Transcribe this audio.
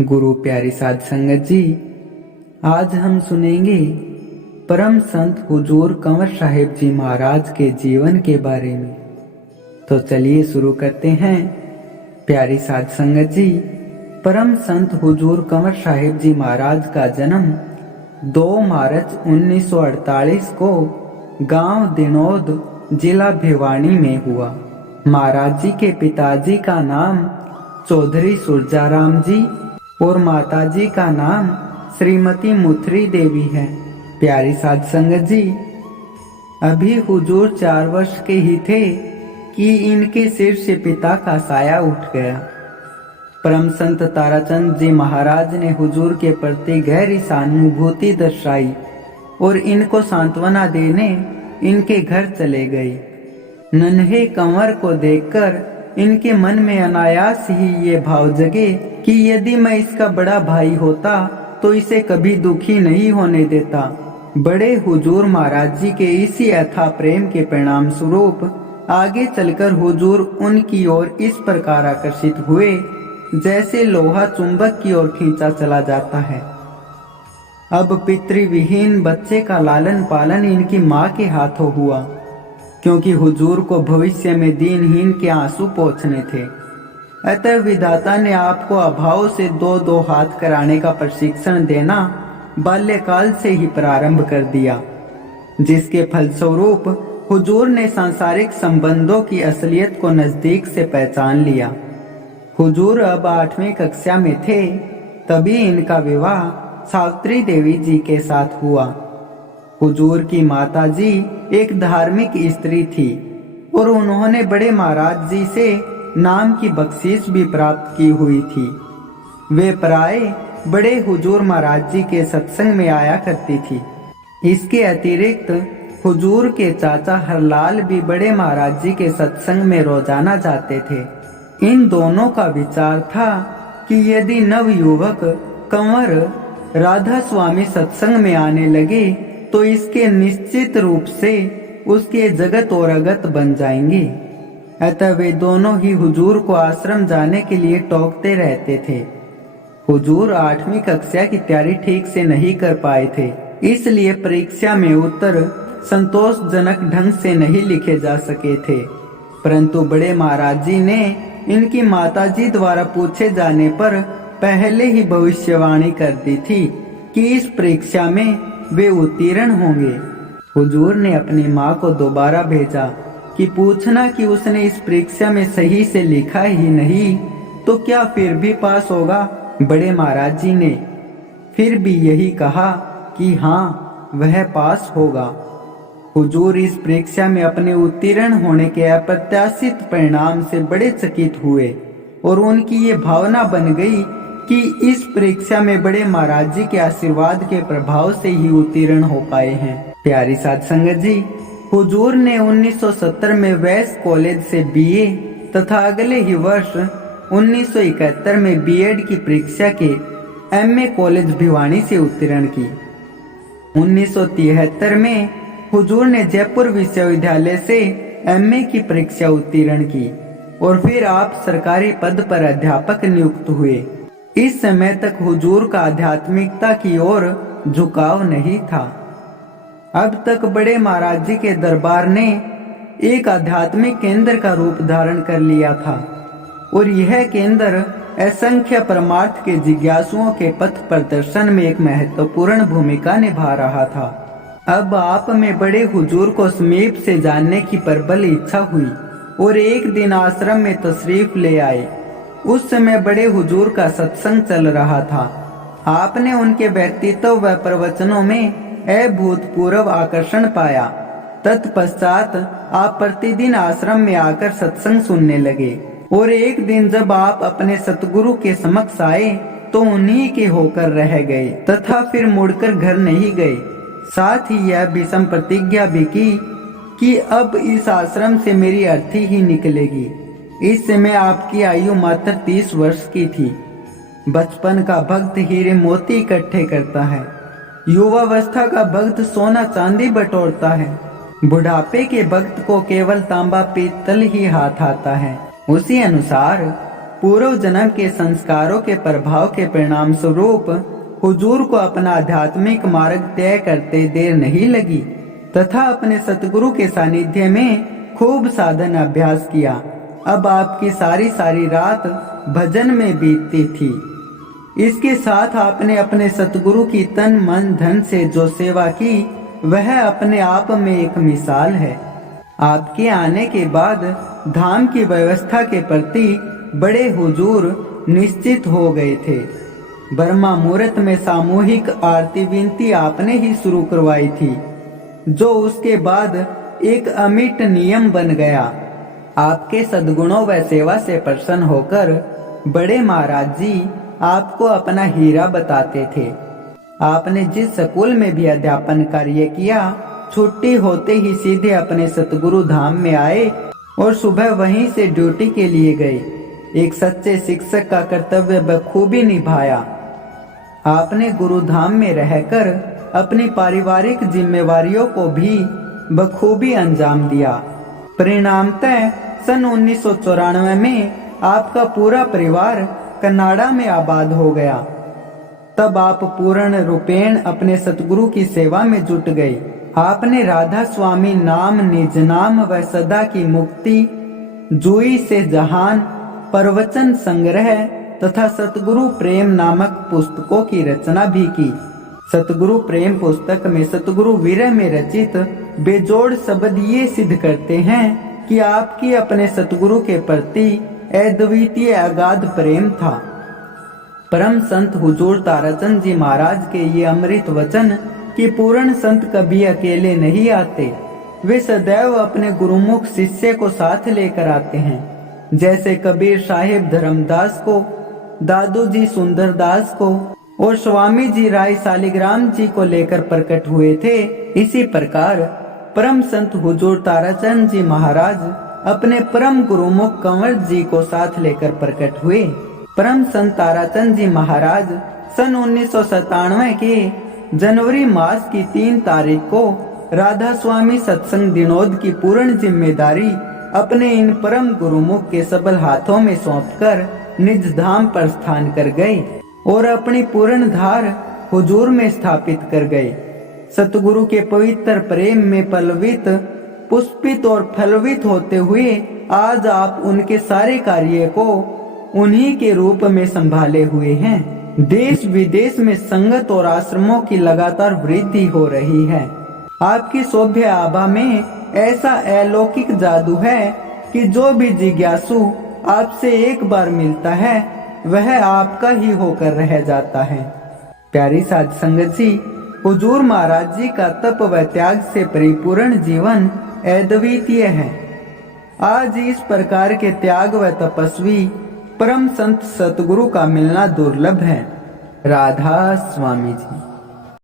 गुरु प्यारी साध संगत जी, आज हम सुनेंगे परम संत हुजूर कंवर साहिब जी महाराज के जीवन के बारे में। तो चलिए शुरू करते हैं। प्यारी साध संगत जी, परम संत हुजूर कंवर साहिब जी महाराज का जन्म 2 मार्च 1948 को गांव दिनोद जिला भिवानी में हुआ। महाराज जी के पिताजी का नाम चौधरी सुरजाराम जी और माताजी का नाम श्रीमती मुथरी देवी है। प्यारी साध संगत जी, अभी हुजूर 4 वर्ष के ही थे कि इनके सिर से पिता का साया उठ गया। परम संत ताराचंद जी महाराज ने हुजूर के प्रति गहरी सहानुभूति दर्शाई और इनको सांत्वना देने इनके घर चले गए। नन्हे कंवर को देखकर इनके मन में अनायास ही ये भाव जगे कि यदि मैं इसका बड़ा भाई होता तो इसे कभी दुखी नहीं होने देता। बड़े हुजूर महाराज जी के इसी अथाह प्रेम के परिणाम स्वरूप आगे चलकर हुजूर उनकी ओर इस प्रकार आकर्षित हुए जैसे लोहा चुंबक की ओर खींचा चला जाता है। अब पितृविहीन बच्चे का लालन पालन इनकी माँ के हाथों हुआ, क्योंकि हुजूर को भविष्य में दीनहीन के आंसू पोंछने थे। अतः विधाता ने आपको अभाव से 2-2 हाथ कराने का प्रशिक्षण देना बाल्यकाल से ही प्रारंभ कर दिया, जिसके फलस्वरूप हुजूर ने सांसारिक संबंधों की असलियत को नजदीक से पहचान लिया। हुजूर अब 8वीं कक्षा में थे तभी इनका विवाह सावित्री देवी जी के साथ हुआ। हुजूर की माताजी एक धार्मिक स्त्री थी और उन्होंने बड़े महाराज जी से नाम की बख्शीश भी प्राप्त की हुई थी। वे प्राय बड़े हुजूर महाराज जी के सत्संग में आया करती थी। इसके अतिरिक्त हुजूर के चाचा हरलाल भी बड़े महाराज जी के सत्संग में रोजाना जाते थे। इन दोनों का विचार था कि यदि नवयुवक कंवर राधा स्वामी सत्संग में आने लगे तो इसके निश्चित रूप से उसके जगत और अगत बन जाएंगे। अतः वे दोनों ही हुजूर को आश्रम जाने के लिए टोकते रहते थे। हुजूर 8वीं कक्षा की तैयारी ठीक से नहीं कर पाए थे, इसलिए परीक्षा में उत्तर संतोषजनक ढंग से नहीं लिखे जा सके थे। परंतु बड़े महाराज जी ने इनकी माताजी द्वारा पूछे जाने पर पहले ही भविष्यवाणी कर दी थी कि इस परीक्षा में वे उत्तीर्ण होंगे। हुजूर ने अपनी माँ को दोबारा भेजा कि पूछना कि उसने इस परीक्षा में सही से लिखा ही नहीं तो क्या फिर भी पास होगा। बड़े महाराज जी ने फिर भी यही कहा कि हाँ, वह पास होगा। हुजूर इस परीक्षा में अपने उत्तीर्ण होने के अप्रत्याशित परिणाम से बड़े चकित हुए और उनकी ये भावना बन गई कि इस परीक्षा में बड़े महाराज जी के आशीर्वाद के प्रभाव से ही उत्तीर्ण हो पाए हैं। प्यारी साध संगत जी, हुजूर ने 1970 में वैस कॉलेज से बीए तथा अगले ही वर्ष 1971 में बीएड की परीक्षा के एमए कॉलेज भिवानी से उत्तीर्ण की। 1973 में हुजूर ने जयपुर विश्वविद्यालय से एमए की परीक्षा उत्तीर्ण की और फिर आप सरकारी पद पर अध्यापक नियुक्त हुए। इस समय तक हुजूर का आध्यात्मिकता की ओर झुकाव नहीं था। अब तक बड़े महाराज जी के दरबार ने एक आध्यात्मिक केंद्र का रूप धारण कर लिया था और यह केंद्र असंख्य परमार्थ के जिज्ञासुओं के पथ प्रदर्शन में एक महत्वपूर्ण भूमिका निभा रहा था। अब आप में बड़े हुजूर को समीप से जानने की प्रबल इच्छा हुई और एक दिन आश्रम में तशरीफ ले आए। उस समय बड़े हुजूर का सत्संग चल रहा था। आपने उनके व्यक्तित्व व प्रवचनों में अभूतपूर्व आकर्षण पाया। तत्पश्चात आप प्रतिदिन आश्रम में आकर सत्संग सुनने लगे और एक दिन जब आप अपने सतगुरु के समक्ष आए तो उन्हीं के होकर रह गए तथा फिर मुड़कर घर नहीं गए। साथ ही यह भीषम प्रतिज्ञा भी की कि अब इस आश्रम से मेरी अर्थी ही निकलेगी। इस समय आपकी आयु मात्र 30 वर्ष की थी। बचपन का भक्त हीरे मोती इकट्ठे करता है, युवावस्था का भक्त सोना चांदी बटोरता है, बुढ़ापे के भक्त को केवल तांबा पीतल ही हाथ आता है। उसी अनुसार पूर्व जन्म के संस्कारों के प्रभाव के परिणाम स्वरूप हुजूर को अपना आध्यात्मिक मार्ग तय करते देर नहीं लगी तथा अपने सतगुरु के सानिध्य में खूब साधन अभ्यास किया। अब आपकी सारी सारी रात भजन में बीतती थी। इसके साथ आपने अपने सतगुरु की तन मन धन से जो सेवा की वह अपने आप में एक मिसाल है। आपके आने के बाद धाम की व्यवस्था के प्रति बड़े हुजूर निश्चित हो गए थे। ब्रह्मा मुहूर्त में सामूहिक आरती विनती आपने ही शुरू करवाई थी, जो उसके बाद एक अमिट नियम बन गया। आपके सद्गुणों व सेवा से प्रसन्न होकर बड़े महाराज जी आपको अपना हीरा बताते थे। आपने जिस स्कूल में भी अध्यापन कार्य किया, छुट्टी होते ही सीधे अपने सतगुरु धाम में आए और सुबह वहीं से ड्यूटी के लिए गए। एक सच्चे शिक्षक का कर्तव्य बखूबी निभाया। आपने गुरु धाम में रहकर अपनी पारिवारिक जिम्मेवारियों को भी बखूबी अंजाम दिया। परिणामतः सन 1994 में आपका पूरा परिवार कनाडा में आबाद हो गया। तब आप पूर्ण रूपेण अपने सतगुरु की सेवा में जुट गई। आपने राधा स्वामी नाम निज नाम व सदा की मुक्ति, जुई से जहान, प्रवचन संग्रह तथा सतगुरु प्रेम नामक पुस्तकों की रचना भी की। सतगुरु प्रेम पुस्तक में सतगुरु विरह में रचित बेजोड़ शब्द ये सिद्ध करते हैं कि आपकी अपने सतगुरु के प्रति अद्वितीय अगाध प्रेम था। परम संत हुजूर ताराचंद जी महाराज के ये अमृत वचन कि पूर्ण संत कभी अकेले नहीं आते, वे सदैव अपने गुरुमुख शिष्य को साथ लेकर आते हैं। जैसे कबीर साहिब धर्मदास को, दादू जी सुंदरदास को और स्वामी जी राय शालिग्राम जी को लेकर प्रकट हुए थे, इसी प्रकार परम संत हुजूर ताराचंद जी महाराज अपने परम गुरुमुख कंवर जी को साथ लेकर प्रकट हुए। परम संत ताराचंद जी महाराज सन 1997 के जनवरी मास की 3 तारीख को राधा स्वामी सत्संग दिनोद की पूर्ण जिम्मेदारी अपने इन परम गुरुमुख के सबल हाथों में सौंपकर निज धाम पर स्थान कर गए और अपनी पूर्ण धार हुजूर में स्थापित कर गए। सतगुरु के पवित्र प्रेम में पलवित, पुष्पित और फलवित होते हुए आज आप उनके सारे कार्य को उन्हीं के रूप में संभाले हुए हैं। देश विदेश में संगत और आश्रमों की लगातार वृद्धि हो रही है। आपकी सौभ्य आभा में ऐसा अलौकिक जादू है कि जो भी जिज्ञासु आपसे एक बार मिलता है वह आपका ही होकर रह जाता है। प्यारी साध संगत जी, हुजूर महाराज जी का तप व त्याग से परिपूर्ण जीवन अद्वितीय है। आज इस प्रकार के त्याग व तपस्वी परम संत सतगुरु का मिलना दुर्लभ है। राधा स्वामी जी।